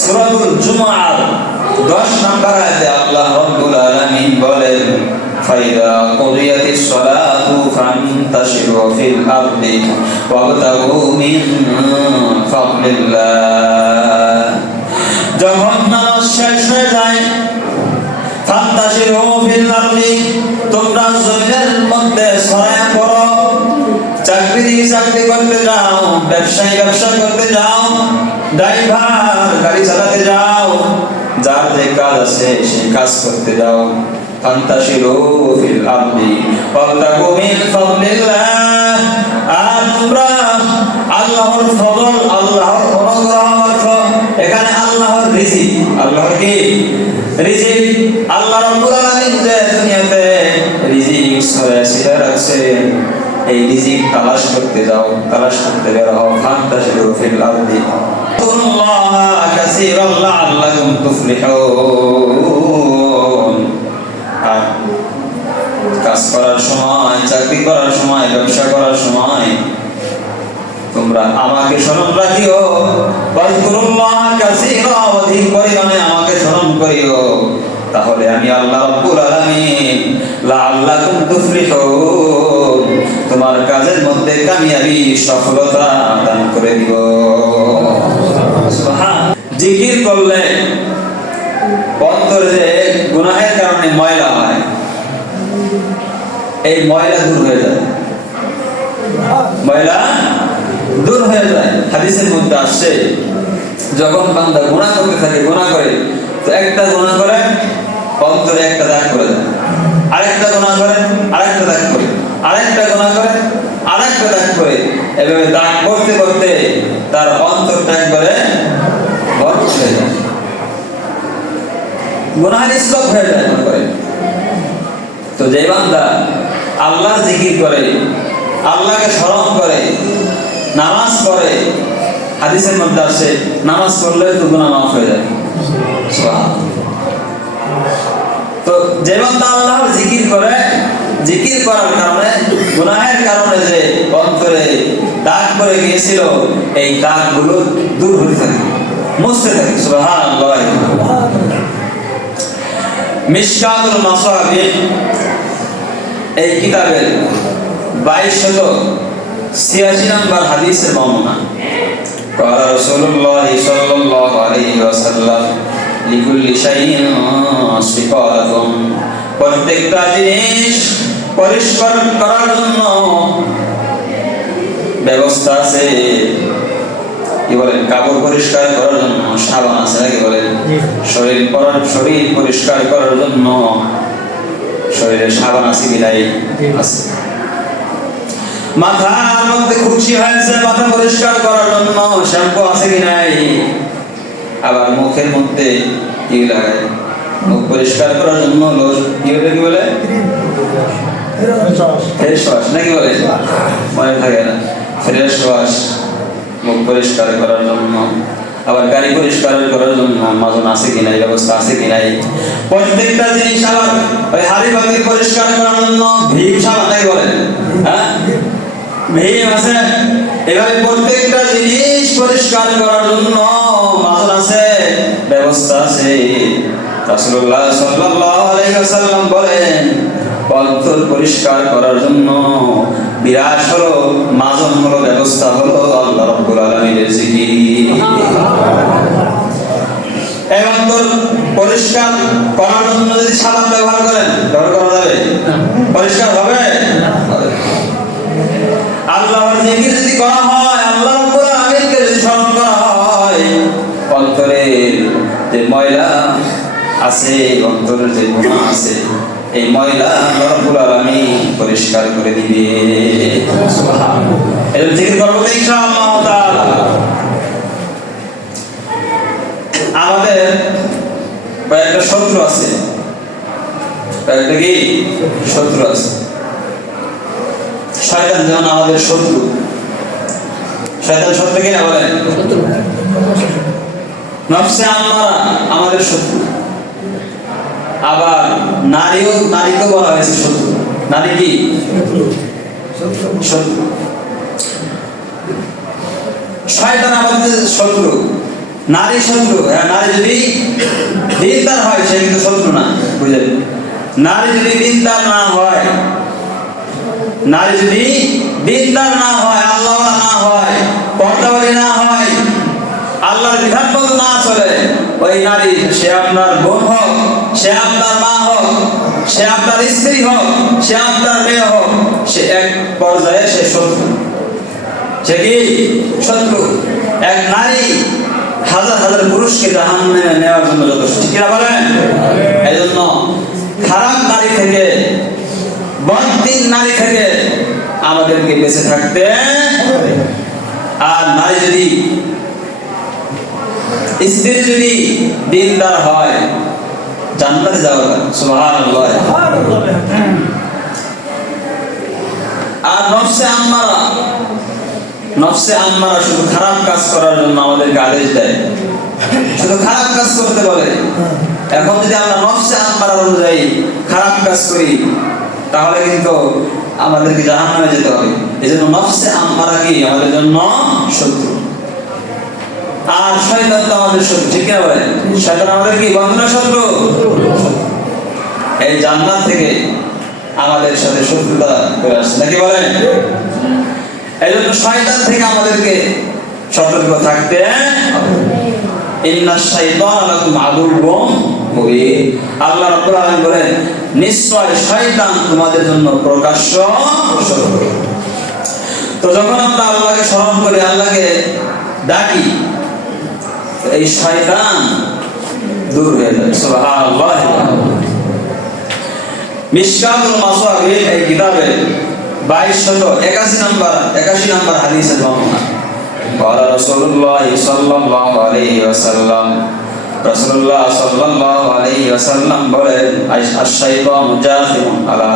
সূরাতুল জুমআর 10 নম্বর আয়াতে আল্লাহ রাব্বুল আলামিন বলেন ফাইদা কুদিয়াতিস সালাতু ফান্তাশিরু ফিল আরদি ওয়াবতাগু মিন ফাদলিল্লাহ। যখন নামাজ শেষ হয়ে যায়, ফান্তাশিরু ফিল আরদি, তোমরা জমিনের মধ্যে ছড়ায়া পড়ো। চাকরি করতে যাও, ব্যবসা করতে যাও, ড্রাইভার গাড়ি চালাতে যাও, যার যে কাজ আছে সেই কাজ করতে যাও। ফান্তাশিরু ফিল আরদি ওয়াবতাগু মিন ফাদলিল্লাহ। আর তোমরা আল্লাহর ফজল, আল্লাহর অনুগ্রহ, এখানে আল্লাহর রিজিক, আল্লাহর কি রিজিক, আল্লাহ রাব্বুল আলামিন যে দুনিয়াতে রিজিক ছড়ায় রাখছে, এই রিজিক তালাশ করতে যাও, তালাশ করতে বের হও। ফান্তাশিরু ফিল আরদি আল্লাহা কাসীরান লাআল্লাকুম তুফলিহুন। কাজ করার সময়, চাকরি করার সময়, ব্যবসা করার সময় তোমরা আমাকে স্মরণ রাখিও। ওয়াজকুরুল্লাহা কাসীরা, অধিক পরিমাণে আমাকে স্মরণ করিও, তাহলে আমি আল্লাহ রাব্বুল আলামিন লাআল্লাকুম তুফলিহুন, তোমার কাজের মধ্যে কামিয়াবি, সফলতা দান করে দিব। সুবহানাল্লাহ। জিকির করলে অন্তরে যে গুনাহের কারণে ময়লা হয়, এই ময়লা দূর হয়ে যায়, ময়লা দূর হয়ে যায়। হাদিসের মধ্যে আসছে, যখন বান্দা গুনাহ করতে থাকে, গুনাহ করে, তো একটা গুনাহ করে অন্তরে একটা দাগ করে দেয়, আরেকটা গুনাহ করে আরেকটা দাগ করে, আরেকটা গুনাহ করে আরেকটা দাগ করে, এভাবে দাগ করতে করতে তার অন্তরটা একবারে ভর্তি হয়ে যায়, গুনাহের স্তব হয়ে যায় মনে করে। তো যে বান্দা আল্লাহর জিকির করে, আল্লাহকে স্মরণ করে, নামাজ পড়ে, হাদিসের মধ্যে আসে নামাজ পড়লে তো গুনাহ মাফ হয়ে যায়। সুবহানাল্লাহ। তো যে বান্দা আল্লাহর জিকির করে, জিকির করার কারণে, গুনাহের কারণে যে অন্তরে দাগ পড়ে গিয়েছিল, এই দাগগুলো দূর হতে থাকে, মুছতে থাকে। সুবহানাল্লাহ। মিশকাতুল মাসাবিহ এই কিতাবের 2286 নম্বর হাদিসের বর্ণনা। قال رسول الله صلى الله عليه وسلم لكل شيء سقالة, প্রত্যেকটা জিনিস পরিষ্কার করার জন্য ব্যবস্থা আছে। কি বলেন? কাপড় পরিষ্কার করার জন্য সাবান আছে নাকি বলেন? শরীর পরিষ্কার করার জন্য শরীরে সাবান আছে কি নাই? আছে। মাথার মধ্যে খুশি হয়েছে, মাথা পরিষ্কার করার জন্য শ্যাম্পু আছে কি নাই? আবার মুখের মধ্যে কি লাগায়? মুখ পরিষ্কার করার জন্য কি বলে? ফ্রেশ ওয়াশ নাকি বলে? মনে থাকে না? ফ্রেশ ওয়াশ মুখ পরিষ্কার করার জন্য। আবার গাড়ি পরিষ্কার করার জন্য মাজন আছে কি নাই, ব্যবস্থা আছে কি নাই? প্রত্যেকটা জিনিস আবার ওই হাড়ি পাতিল পরিষ্কার করার জন্য ভীম সাবান নাকি বলেন? হ্যাঁ, ভীম আছে। এভাবে প্রত্যেকটা জিনিস পরিষ্কার করার জন্য মাজন আছে, ব্যবস্থা আছে। রাসূলুল্লাহ সাল্লাল্লাহু আলাইহি ওয়াসাল্লাম বলেন, অন্তর পরিষ্কার করার জন্য বিরাট হলো, মাজন হলো, ব্যবস্থা হলো আল্লাহ রাব্বুল আলামিনের জিকির। এই অন্তর পরিষ্কার করার জন্য যদি সাবান ব্যবহার করেন, ব্যবহার করা যাবে? পরিষ্কার হবে? আল্লাহর জিকির যদি করা হয়, আল্লাহ রাব্বুল আলামিনকে যদি স্মরণ করা হয়, অন্তরের যে ময়লা আছে, অন্তরের যে গুনাহ আছে, এই ময়লা আল্লাহ রাব্বুল আলামিন পরিষ্কার করে দিবে। সুবহানাল্লাহ। এই জিকির করব ইনশাআল্লাহ তাআলা। আমাদের কয়েকটা শত্রু আছে, কয়েকটা কি শত্রু আছে। শয়তান যেমন আমাদের শত্রু। শয়তান শত্রু কি না বলেন? নফসে আম্মারা আমাদের শত্রু। আবার নারীকে বলা হয়েছে শত্রু। নারী কি শত্রু? শয়তান আমাদের শত্রু। নারী শত্রু। হ্যাঁ, নারী যদি দিনদার হয় সে কিন্তু শত্রু না, বুঝলেন? নারী যদি দিনদার না হয়, নারী যদি দিনদার না হয়, আল্লাহওয়ালা না হয়, পর্দাওয়ালি না হয়, আল্লাহর বিধান মতো না চলে, ওই নারী, সে আপনার বোন হোক, সে আপনার মা হোক, সে আপনার স্ত্রী হোক, সে আপনার মেয়ে হোক, সে এক পর্যায়ে সে শত্রু। সে কি শত্রু? এক নারী হাজার হাজার পুরুষকে জাহান্নামে নেওয়ার জন্য যথেষ্ট, ঠিক না বলেন? এই জন্য খারাপ নারী থেকে, বন্দিন নারী থেকে আমাদেরকে বেঁচে থাকতে হবে। আর নারী যদি, স্ত্রী যদি দিনদার হয়, জান্নাতে যাওয়া, সুবহানাল্লাহ। আর নফসে আম্মারা, নফসে আম্মারা শুধু খারাপ কাজ করার জন্য আমাদেরকে আদেশ দেয়, শুধু খারাপ কাজ করতে বলে। এখন যদি আমরা নফসে আম্মারা অনুযায়ী খারাপ কাজ করি, তাহলে কিন্তু আমাদেরকে জাহান্নামে যেতে হবে। এই জন্য নফসে আম্মারা কি আমাদের জন্য শত্রু। আর শয়তান তো আমাদের শত্রু, ঠিক না বলেন? শয়তান আমাদের কি বন্ধনা শত্রু। এই জান্নাত থেকে আমাদের সাথে শত্রুতা করে আসছে, নাকি বলেন? এই জন্য শয়তান থেকে আমাদেরকে সতর্ক থাকতে হবে। ইন্নাশ শাইতানা লাকুম আদুউম মুবিন। আল্লাহ রাব্বুল আলামিন বলেন, নিশ্চয় শয়তান তোমাদের জন্য প্রকাশ্য শত্রু। তো যখন আমরা আল্লাহকে স্মরণ করি, আল্লাহকে ডাকি, এই শয়তান দূর হয়ে যায়, সুবহানাল্লাহ। মিশকাতুল মাসাবিহ এই কিতাবে 2281 নম্বর হাদিসের বর্ণনা। قال رسول الله صلى الله عليه وسلم, রাসূলুল্লাহ সাল্লাল্লাহু আলাইহি ওয়াসাল্লাম বলেন, আশ-শাইতানু জাসিমুন আলা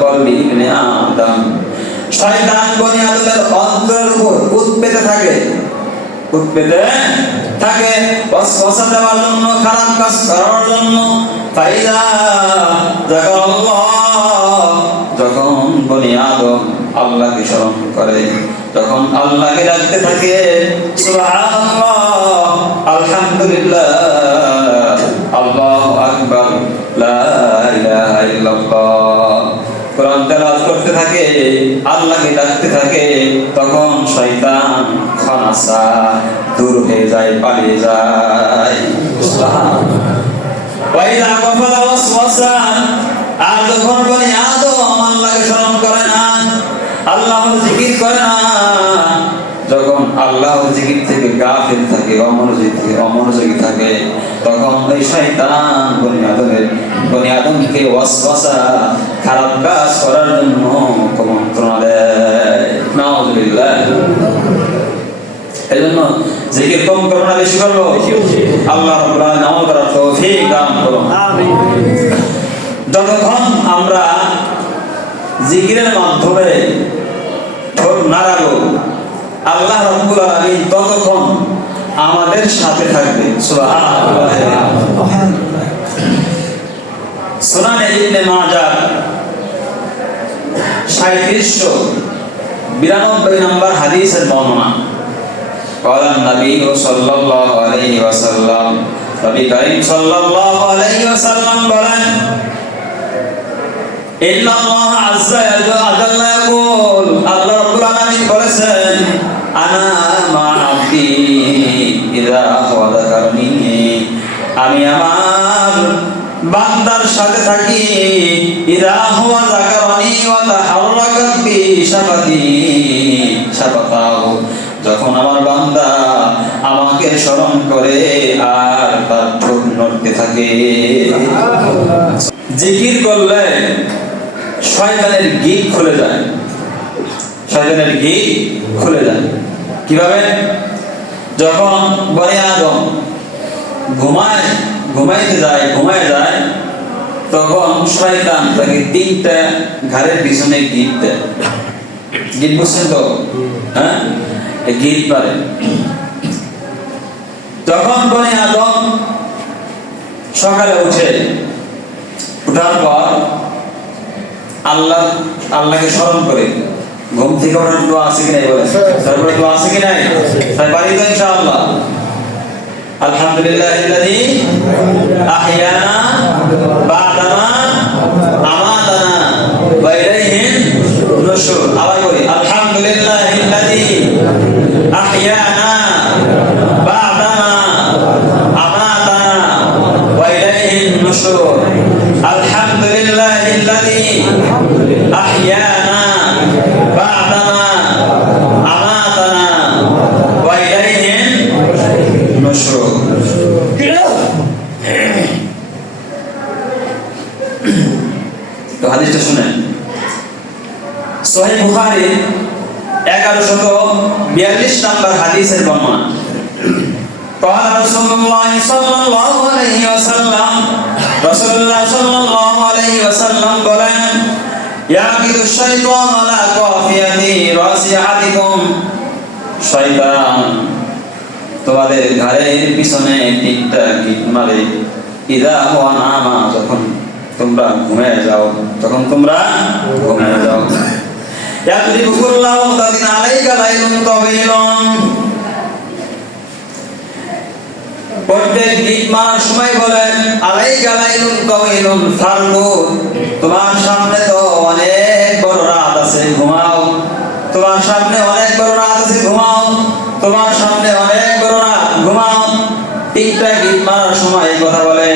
কলবি ইবনে আদম। শয়তান বনি আদমের অন্তরের উপর উৎপেতে থাকে, উৎপেতে থাকে ওয়াসওয়াসা দেওয়ার জন্য, খারাপ কাজ করার জন্য। ফাইদা যাকারাল্লাহ, যখন বনি আদম আল্লাহকে স্মরণ করে, তখন আল্লাহকে ডাকতে থাকে, সুবহানাল্লাহ, আলহামদুলিল্লাহ, আল্লাহু আকবার, লা ইলাহা ইল্লাল্লাহ, কোরআন তেলাওয়াত করতে থাকে, আল্লাহকে ডাকতে থাকে, তখন শয়তান খানাসা দূর হয়ে যায়, পালিয়ে যায়। সুবহানাল্লাহ। ওয়াইদা গাফালা ওয়াসওয়াসা, আর যখন বনি আদম আল্লাহকে স্মরণ করে না, আল্লাহর জিকির করে না, যখন আল্লাহর জিকির থেকে গাফিল থাকে, অমনোযোগী থাকে, তখন ওই শয়তান বনি আদমকে ওয়াসওয়াসা, খারাপ কাজ করার জন্য কুমন্ত্রণা দেয়। নাউযুবিল্লাহ। এজন্য জিকির কম করো না, বেশি করো। আল্লাহ রাব্বুল আলামিন আমল করার তৌফিক দান করুন, আমিন। যতক্ষণ আমরা জিকিরের মাধ্যমে ঠোঁট নাড়াবো, আল্লাহ রাব্বুল আলামিন ততক্ষণ আমাদের সাথে থাকবে। সুবহানাল্লাহ। সুনান ইবনে মাজাহ 3792 নম্বর হাদিসের বর্ণনা। قال النبي صلى الله عليه وسلم, নবী করিম সাল্লাল্লাহু আলাইহি ওয়াসাল্লাম বলেন, ইন্নাল্লাহ আযজা ওয়াজাল্লা ইয়াকুল, আল্লাহ রাব্বুল আলামিন বলেছেন, আনা মা আবদি ইযা হুয়া যাকারনি, আমি আমার বান্দার সাথে থাকি, ইযা হুয়া যাকারনি ওয়া তাহাররাকাত বি শাফাতাহু, যখন আমার বান্দা আমাকে স্মরণ করে আর তার ঠোঁট নড়তে থাকে। জিকির করলে শয়তানের গিট খুলে যায়, শয়তানের গিট খুলে যায়। কিভাবে? যখন বনি আদম ঘুমায় যায়, তখন শয়তান তাকে 3টা ঘাড়ের পিছনে গিট দেয়। গিট বুঝছেন তো? হ্যাঁ, গিট পারে। তখন বনি আদম সকালে উঠার পর আল্লাহকে স্মরণ করে, ঘুম থেকে ওঠার দোয়া আছে কি নাই বলেন? তারপরে দোয়া আছে কি নাই? তাই পারি তো ইনশাআল্লাহ। আলহামদুলিল্লাহিল্লাযী আহইয়ানা বা'দামা আমাতানা ওয়া ইলাইহিন নুশুর। আবার বলি আলহামদুলিল্লাহিল্লাযী আহইয়ানা বা'দামা আমাতানা ওয়া ইলাইহিন নুশুর। আলহামদুলিল্লাহিল্লাযী আহইয়ানা বা'দামা আমাতানা ওয়া ইলাইহিন নুশুর। তো হাদিসটা শুনেন, সহিহ বুখারী 1142 নম্বর হাদিসের বর্ণনা। قال رسول الله صلى الله عليه وسلم রাসূলুল্লাহ সাল্লাল্লাহু আলাইহি ওয়াসাল্লাম বলেন, ইয়াকিদু শাইতান আলা কাফিয়াতি রাসি আহাদিকুম, শয়তান তোমাদের ঘাড়ের পিছনে তিনটা গিট মারে, ইদা হুয়া নামা, যখন তোমরা ঘুমিয়ে যাও, যখন তোমরা ঘুমিয়ে যাও। ইয়াদরিবুল্লাহু তাআলা আলাইকা লাইলুন তাওয়িলুন, প্রত্যেক গিট মারার সময় বলেন আলাইকা লাইলুন তাওয়িলুন ফারগুদ, তোমার সামনে তো অনেক বড় রাত আছে, ঘুমাও। তোমার সামনে অনেক বড় রাত আছে, ঘুমাও। তোমার সামনে অনেক বড় রাত, ঘুমাও। তিনটা গিট মারার সময় কথা বলে।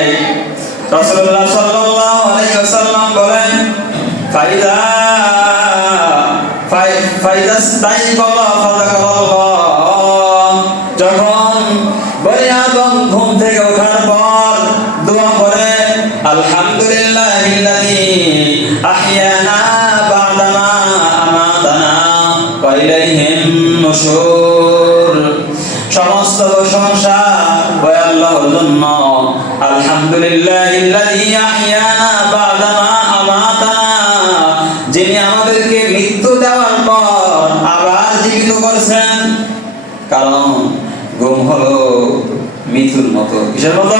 রাসূলুল্লাহ সাল্লাল্লাহু আলাইহি ওয়াসাল্লাম বলেন, ফাইদাস্তাইকাযা ফাযাকারাল্লাহ, যখন বনি আদম ঘুম থেকে ওঠার পর দোয়া করে আলহামদুলিল্লাহিল্লাযী আহইয়ানা বা'দামা আমাতানা ওয়া ইলাইহিন নুশুর, সমস্ত প্রশংসা ওই আল্লাহর জন্য। আলহামদুলিল্লাহিল্লাযী আহইয়ানা বা'দামা আমাতানা, যিনি আমাদেরকে মৃত্যু দেওয়ার পর আবার জীবিত করেছেন। কারণ ঘুম হলো মৃত্যুর মতো। কিসের মতো?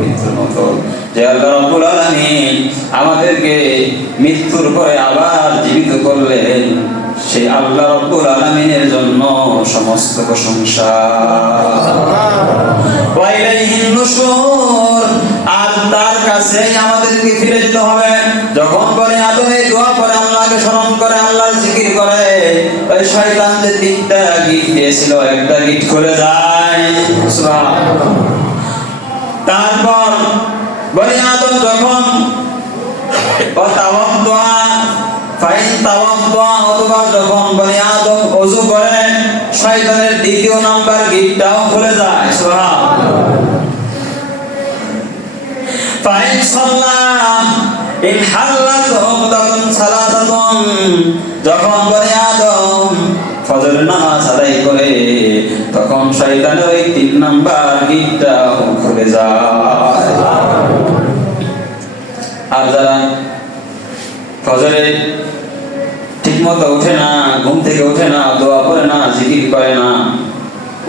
মৃত্যুর মতো। যে আল্লাহ রাব্বুল আলামিন আমাদেরকে মৃত্যুর পরে আবার জীবিত করলেন, সেই আল্লাহ রাব্বুল আলামিনের জন্য সমস্ত প্রশংসা। ওয়া ইলাইহিন নুশুর, আর তার কাছেই আমাদেরকে ফিরে যেতে হবে। যখন বলে আদম এই দোয়া করে, আল্লাহকে স্মরণ করে, আল্লাহর জিকির করে, ওই শয়তান যে তিনটা গিট দিয়েছিল, একটা গিট খুলে যায়। সুবহানাল্লাহ। তারপর বলে আদম যখন অথবা যখন বনি আদম ওযু করে, শয়তানের দ্বিতীয় নাম্বার গিটটাও খুলে যায়। সুবহানাল্লাহ। ফাইন সাল্লাম ইন হাল্লাত উকদাতুন সালাতাতুন, যখন বনি আদম ফজরের নামাজ আদায় করে, তখন শয়তানের ওই 3 নাম্বার গিটটাও খুলে যায়। আর যারা ফজরে ঠিকমতো ওঠে না, ঘুম থেকে ওঠে না, দোয়া পড়ে না, জিকির করে না,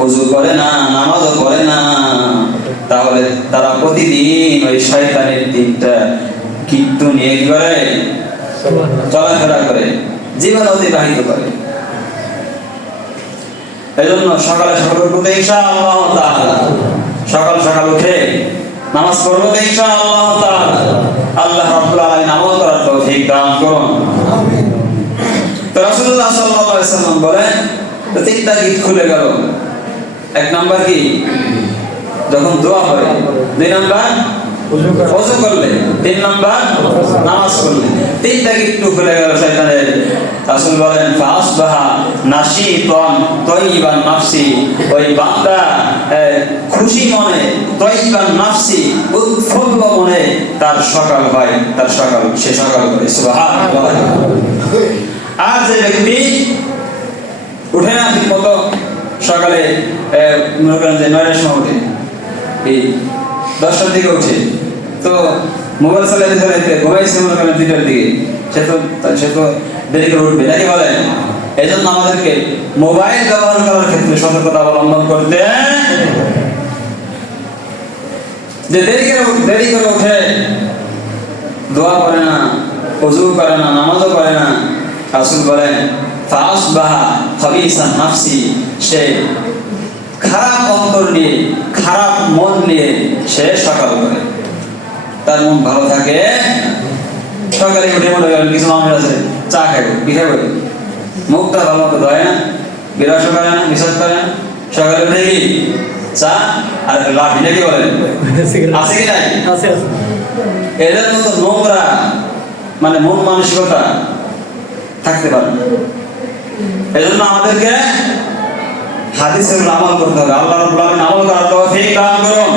ওযু করে না, নামাজও পড়ে না, তাহলে তারা প্রতিদিন ওই শয়তানের 3টা কীর্ত নিয়ে কি করে? চলাফেরা করে, জীবন অতিবাহিত করে। এজন্য সকালে সকালে উঠে ইনশাআল্লাহ তাআলা, সকাল সকাল উঠে নামাজ পড়বো ইনশাআল্লাহ তাআলা। আল্লাহ রাব্বুল আলামিন আমল করার তৌফিক দান করুন। আমিন। তো রাসূলুল্লাহ সাল্লাল্লাহু আলাইহি ওয়াসাল্লাম বলেন, তিনটা গিট খুলে গেল। এক নাম্বার কি? যখন দোয়া করে। 2 নাম্বার ওযু করলে। 3 নাম্বার নামাজ পড়লে। তিনটা গিট খুলে গেল শয়তানের। রাসূল বলেন, ফাসবাহা নাশীতান তাইয়িবান নাফসি, ওই বান্দা খুশি মনে, তাইয়িবান নাফসি, উৎফুল্ল মনে তার সকাল হয়, তার সকাল সে সকাল করে। সুবহানাল্লাহ। আর যে ব্যক্তি উঠে না ঠিক মতো, সকালে মনে করেন যে 9টার সময় উঠে, এই 10টার দিকে উঠে, তো মোবাইল চালাতে চালাতে ঘুমাইছে মনে করেন 2টার দিকে, সে তো দেরি করে উঠবে, নাকি বলেন? এই জন্য আমাদেরকে মোবাইল ব্যবহার করার ক্ষেত্রে সতর্কতা অবলম্বন করতে, যে দেরি করে উঠে, দোয়া করে না, ওযু করে না, নামাজও করে না, রাসূল বলেন ফাসবাহা খাবিসান নাফসি, সে খারাপ অন্তর নিয়ে খারাপ মন নিয়ে সে সকাল করে, তার মন ভালো থাকে। সকালে উঠে মনে হয় কিছু মানুষ আছে চা খাবে, কি খাবে, মুখটা ভালো মতো ধয় না, বিরাস করে না, বিশ্বাস করে না, সকালে উঠে কি চা আর লাঠি নাকি বলেন, আছে কি নাই? এদের মতো নোংরা মানে মন মানসিকতা থাকতে পারে। এজন্য আমাদেরকে হাদিসের আমল করতে হবে। আল্লাহ রাব্বুল আলামিন আমল করার তৌফিক দান করুন।